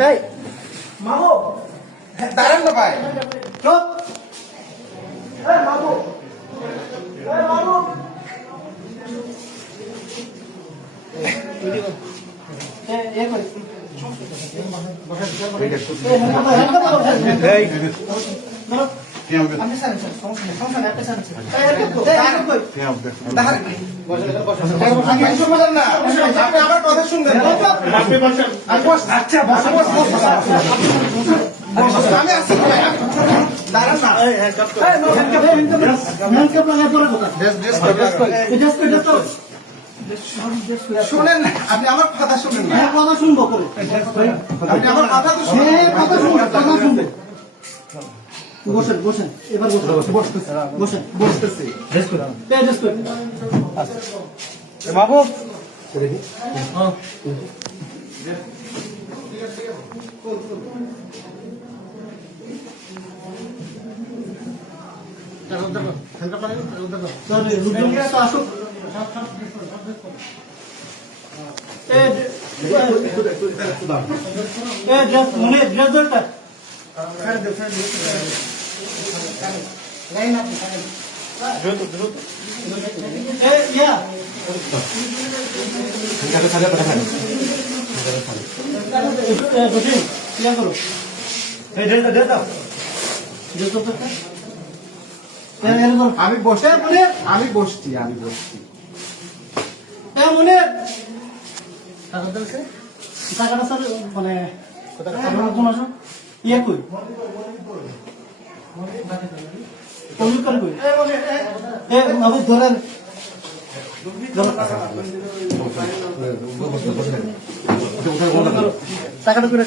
এই মামু দাঁড়ান না ভাই চুপ এই মামু আমার কথা শুনবেন আমি আসছি শুনেন না আপনি আমার কথা শুনেন না কথা শুনবো করে আপনি আমার কথা তো শুনবেন বসেন বসেন এবার বসেন বসতেছি বাবু আসুক আমি বসে আমি বসছি মনে টাকাটা স্যার মানে ইয়ে কই ধরেন টাকাটা করে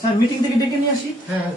স্যার মিটিং থেকে ডেকে নিয়ে আসি। হ্যাঁ